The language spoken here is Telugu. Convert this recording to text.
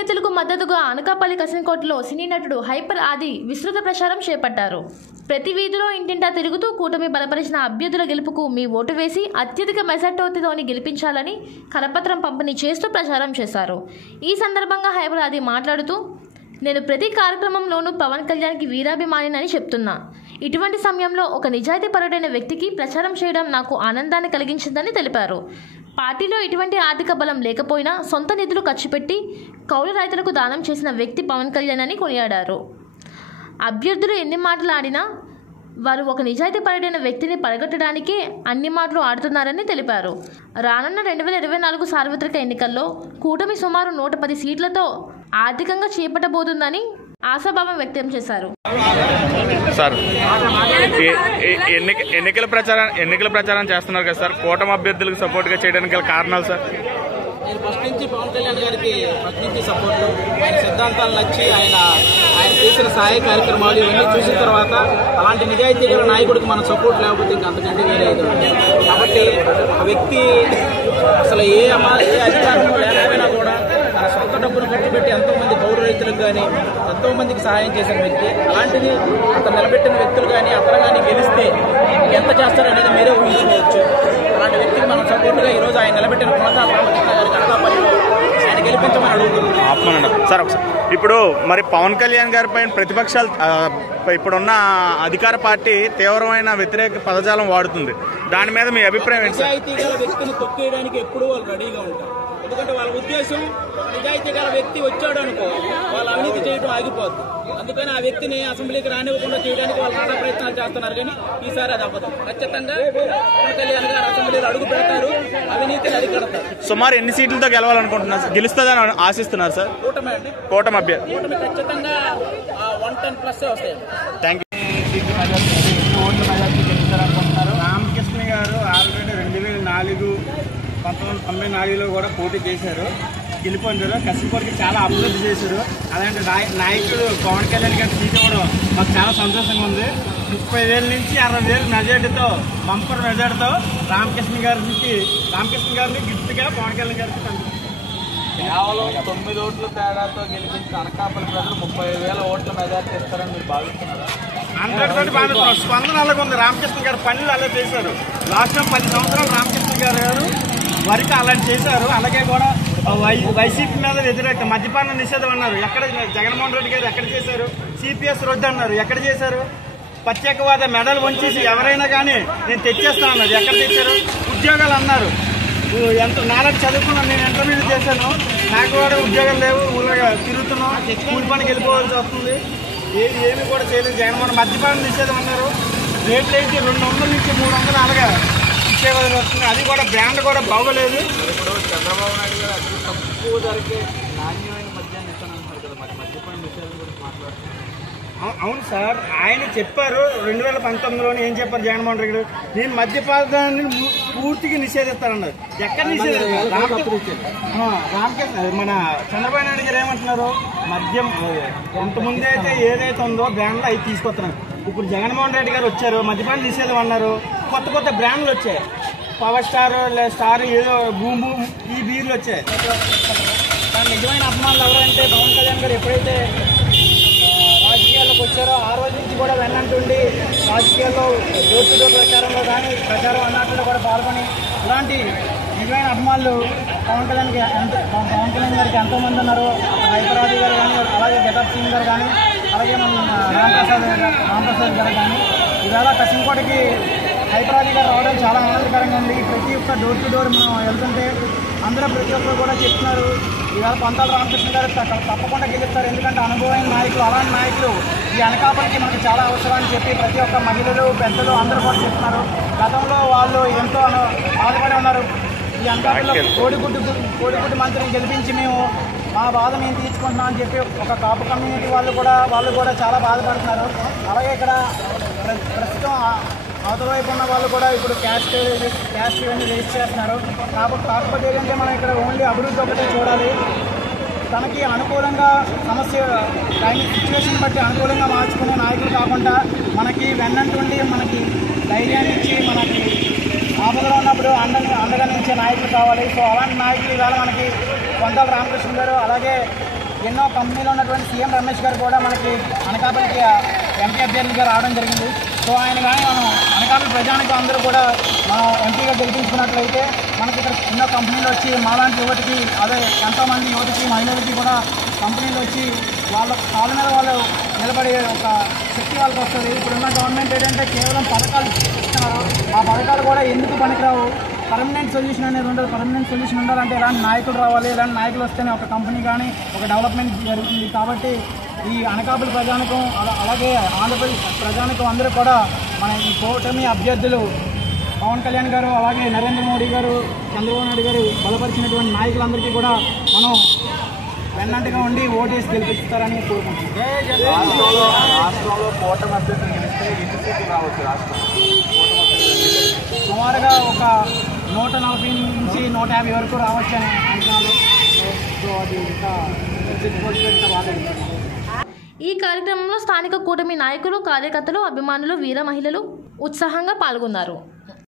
అభ్యర్థులకు మద్దతుగా అనకాపల్లి కసింకోటలో సినీ నటుడు హైపర్ ఆది విస్తృత ప్రచారం చేపట్టారు. ప్రతి వీధిలో ఇంటింటా తిరుగుతూ కూటమి బలపరిచిన అభ్యర్థుల గెలుపుకు మీ ఓటు వేసి అత్యధిక మెజార్టీతోని గెలిపించాలని కరపత్రం పంపిణీ చేస్తూ ప్రచారం చేశారు. ఈ సందర్భంగా హైపర్ ఆది మాట్లాడుతూ, నేను ప్రతి కార్యక్రమంలోనూ పవన్ కళ్యాణ్కి వీరాభిమానినని చెప్తున్నా. ఇటువంటి సమయంలో ఒక నిజాయితీపరుడైన వ్యక్తికి ప్రచారం చేయడం నాకు ఆనందాన్ని కలిగించిందని తెలిపారు. పార్టీలో ఎటువంటి ఆర్థిక బలం లేకపోయినా సొంత నిధులు ఖర్చు పెట్టి కౌలు రైతులకు దానం చేసిన వ్యక్తి పవన్ కళ్యాణ్ అని కొనియాడారు. అభ్యర్థులు ఎన్ని మాటలు ఆడినా వారు ఒక నిజాయితీపరుడైన వ్యక్తిని పడగొట్టడానికే అన్ని మాటలు ఆడుతున్నారని తెలిపారు. రానున్న 2024 సార్వత్రిక ఎన్నికల్లో కూటమి సుమారు 110 సీట్లతో ఆర్థికంగా చేపట్టబోతుందని ఆశాభావం వ్యక్తం చేశారు. సార్, ఎన్నికల ప్రచారం చేస్తున్నారు కదా సార్, కూటమి అభ్యర్థులకు సపోర్ట్గా చేయడానికి గల కారణాలు సార్? నేను ఫస్ట్ నుంచి పవన్ కళ్యాణ్ గారికి ఫస్ట్ నుంచి సపోర్ట్, ఆయన సిద్ధాంతాలు నచ్చి ఆయన చేసిన సహాయ కార్యక్రమాలు ఇవన్నీ చూసిన తర్వాత అలాంటి నిజాయితీ గల నాయకుడికి మనం సపోర్ట్ లేకపోతే ఇంకా అంతకంటే వేరేది. కాబట్టి ఆ వ్యక్తి అసలు ఏ అధికారం లేకపోయినా కూడా తన సొంత డబ్బును ఖర్చు పెట్టి ఎంతోమంది పౌరు రైతులకు కానీ ఎంతోమందికి సహాయం చేసిన వ్యక్తి. అలాంటిది అతను నిలబెట్టిన వ్యక్తులు కానీ అతను కానీ గెలిస్తే ఎంత చేస్తారనేది మీరే ఊహించుకోవచ్చు. అలాంటి వ్యక్తికి మనం సపోర్ట్గా ఈరోజు ఆయన నిలబెట్టిన ఆయన గెలిపించమని అడుగుతున్నాం సార్. ఒకసారి ఇప్పుడు మరి పవన్ కళ్యాణ్ గారి పైన ప్రతిపక్షాలు ఇప్పుడున్న అధికార పార్టీ తీవ్రమైన వ్యతిరేక పదజాలం వాడుతుంది. దాని మీద మీ అభిప్రాయం ఏంటి? నిజాయితీ గల వ్యక్తిని తొక్కేయడానికి ఎప్పుడూ వాళ్ళు రెడీగా ఉంటారు. ఎందుకంటే వాళ్ళ ఉద్దేశం నిజాయితీ గల వ్యక్తి వచ్చాడు అనుకో వాళ్ళు అవినీతి చేయడం ఆగిపోద్ది. అందుకని ఆ వ్యక్తిని అసెంబ్లీకి రానివ్వకుండా చేయడానికి వాళ్ళు చాలా ప్రయత్నాలు చేస్తున్నారు. కానీ ఈసారి అది అవ్వదు. ఖచ్చితంగా పవన్ కళ్యాణ్ గారు అసెంబ్లీలో అడుగు పెడతారు, అవినీతిని అరికడతారు. సుమారు ఎన్ని సీట్లతో గెలవాలనుకుంటున్నారు, గెలుస్తుందని ఆశిస్తున్నారు సార్? కూటమి అండి, కూటమి అభ్యర్థి కూటమి ఖచ్చితంగా 110+ వస్తాయి. Thank you. రామకృష్ణ గారు ఆల్రెడీ 2004, 1994లో కూడా పోటీ చేశారు, గెలుపొందారు. కసిపోటికి చాలా అభివృద్ధి చేశారు. అలాంటి నాయకుడు పవన్ కళ్యాణ్ గారి సీట్ ఇవ్వడం మాకు చాలా సంతోషంగా ఉంది. 30,000 నుంచి 60,000 మెజార్టీతో, బంపర్ మెజార్టీతో రామకృష్ణ గారిని గిఫ్ట్గా పవన్ కళ్యాణ్ గారికి కేవలం 9 ఓట్ల తేడాతో గెలిపించిన అనకాపల్లి ప్రజలు 30,000 ఓట్ల మెజార్టీ ఇస్తారని మీరు భావిస్తున్నారా? 100% భావిస్తున్నాం. స్పందన అలాగే ఉంది. రామకృష్ణ గారు పనులు అలా చేశారు. లాస్ట్ 10 సంవత్సరాలు రామకృష్ణ గారు వరకు అలా చేశారు. అలాగే కూడా వైసీపీ మీద వ్యతిరేక మద్యపాన నిషేధం అన్నారు, ఎక్కడ జగన్మోహన్ రెడ్డి గారు ఎక్కడ చేశారు? సిపిఎస్ రద్దు అన్నారు, ఎక్కడ చేశారు? ప్రత్యేకవాద మెడల్ వంచేసి ఎవరైనా కానీ నేను తెచ్చేస్తా అన్నారు, ఎక్కడ తెచ్చారు? ఉద్యోగాలు అన్నారు, నాలుగు చదువుకున్నాను, నేను ఇంటర్వ్యూలు చేశాను, నాకు కూడా ఉద్యోగాలు లేవు, ఊళ్ళో తిరుగుతున్నాం, కూలి పనికి వెళ్ళిపోవాల్సి వస్తుంది, ఏమి కూడా చేయలేదు. జగన్మోహన్ మద్యపాన నిషేధం అన్నారు, రేట్లు అయితే 200 నుంచి 300 అలాగా ఇచ్చేవాళ్ళు వస్తుంది. అది కూడా బ్రాండ్ కూడా బాగోలేదు. ఇప్పుడు చంద్రబాబు నాయుడు గారు అతి తక్కువ ధరకే నాణ్యమైన మద్యాన్ని ఇస్తానంటున్నారు కదా, మరి మద్యపాన నిషేధం గురించి మాట్లాడుతున్నారు. అవును సార్, ఆయన చెప్పారు 2019లోనే ఏం చెప్పారు జగన్మోహన్ రెడ్డి గారు, నేను మద్యపానాన్ని పూర్తిగా నిషేధిస్తానన్నారు. ఎక్కడ నిషేధిస్తారు? రామకృష్ణ మన చంద్రబాబు నాయుడు గారు ఏమంటున్నారు, మద్యం ఇంతకుముందు అయితే ఏదైతే ఉందో బ్రాండ్లు అవి తీసుకొస్తున్నారు. ఇప్పుడు జగన్మోహన్ రెడ్డి గారు వచ్చారు, మద్యపాన నిషేధం అన్నారు, కొత్త బ్రాండ్లు వచ్చాయి, పవర్ స్టార్ ఏదో భూమ్ ఈ బీర్లు వచ్చాయి. కానీ నిజమైన అభిమానులు ఎవరంటే పవన్ కళ్యాణ్ గారు ఎప్పుడైతే రాజకీయాల్లోకి వచ్చారో ఆ రోజు నుంచి కూడా వెన్నంటుండి రాజకీయాల్లో డోర్ టు డోర్ ప్రచారంలో కానీ ప్రచారం అన్నట్లు కూడా పాల్గొని ఇలాంటి నిజమైన అభిమానులు పవన్ కళ్యాణ్ గారికి ఎంతోమంది ఉన్నారు. హైపరాజు గారు కానీ, అలాగే గెటప్ సింగ్ గారు కానీ, అలాగే మన రాంప్రసాద్ గారు కానీ, ఇవాళ కసింకోటకి హైపరాజు గారు రావడం చాలా ఆనందకరంగా ఉంది. ప్రతి ఒక్క డోర్ టు డోర్ మనం వెళ్తుంటే అందరూ ప్రతి ఒక్కరు కూడా చెప్తున్నారు, ఇవాళ పంతాల రామకృష్ణ గారు తప్పకుండా గెలుస్తారు, ఎందుకంటే అనుభవమైన నాయకులు, అలాంటి నాయకులు ఈ అనకాపల్లికి మనకు చాలా అవసరం అని చెప్పి ప్రతి ఒక్క మహిళలు, పెద్దలు అందరూ కూడా చెప్తున్నారు. గతంలో వాళ్ళు ఎంతో బాధపడి ఉన్నారు. ఈ అనకాపల్లిలో కోడిగుడ్డు మంత్రిని గెలిపించి మేము మా బాధ మేము తీర్చుకుంటున్నాం అని చెప్పి ఒక కాపు కమ్యూనిటీ వాళ్ళు కూడా చాలా బాధపడుతున్నారు. అలాగే ఇక్కడ ప్రస్తుతం అవతల వైపు ఉన్న వాళ్ళు కూడా ఇప్పుడు క్యాస్ట్ ఇవన్నీ రేస్ చేస్తున్నారు. కాకపోతే ఏంటంటే మనం ఇక్కడ ఓన్లీ అభివృద్ధి ఒకటే చూడాలి. తనకి అనుకూలంగా సమస్య సిచ్యువేషన్ బట్టి అనుకూలంగా మార్చుకునే నాయకులు కాకుండా మనకి వెన్నంటుండి మనకి ధైర్యాన్ని ఇచ్చి మనకి ఆపదలో ఉన్నప్పుడు అండగా నిలిచే నాయకులు కావాలి. సో అలాంటి నాయకులు ఇవాళ మనకి కొండల రామకృష్ణ గారు, అలాగే ఎన్నో కంపెనీలో ఉన్నటువంటి సీఎం రమేష్ గారు కూడా మనకి అనకాపల్లికి ఎంపీ అభ్యర్థిగా రావడం జరిగింది. సో ఆయన కానీ మనం అనకాపల్లి ప్రజానికి అందరూ కూడా మనం ఎంపీగా గెలిపించుకున్నట్లయితే మనకి ఇక్కడ ఎన్నో కంపెనీలు వచ్చి మాలాంటి యువతికి అదే ఎంతోమంది యువతికి మహిళలకి కూడా కంపెనీలు వచ్చి వాళ్ళ కాళ్ళ మీద వాళ్ళు నిలబడే ఒక శక్తి వాళ్ళకి వస్తుంది. ఇప్పుడున్న గవర్నమెంట్ ఏంటంటే కేవలం పథకాలు ఇస్తున్నారు. ఆ పథకాలు కూడా ఎందుకు పనికిరావు, పర్మనెంట్ సొల్యూషన్ అనేది ఉండదు. పర్మనెంట్ సొల్యూషన్ ఉండాలంటే ఇలాంటి నాయకులు రావాలి. ఇలాంటి నాయకులు వస్తేనే ఒక కంపెనీ కానీ ఒక డెవలప్మెంట్ జరుగుతుంది. కాబట్టి ఈ అనకాపల్లి ప్రజానికం అలాగే ఆంధ్రప్రదేశ్ ప్రజానికం అందరూ కూడా మన ఈ కూటమి అభ్యర్థులు పవన్ కళ్యాణ్ గారు అలాగే నరేంద్ర మోడీ గారు చంద్రబాబు నాయుడు గారు బలపరిచినటువంటి నాయకులందరికీ కూడా మనం వెన్నంటగా ఉండి ఓటేసి గెలిపిస్తారని కోరుకుంటున్నాం. రాష్ట్రంలో కూటమి అభ్యర్థులు గెలిస్తే ఎన్ని సీట్లు రావచ్చు? సుమారుగా ఒక 140 నుంచి 150 వరకు రావచ్చు అనే అంచనాలు. సో అది ఇంకా బాగా. ఈ కార్యక్రమంలో స్థానిక కూటమి నాయకులు, కార్యకర్తలు, అభిమానులు, వీర మహిళలు ఉత్సాహంగా పాల్గొన్నారు.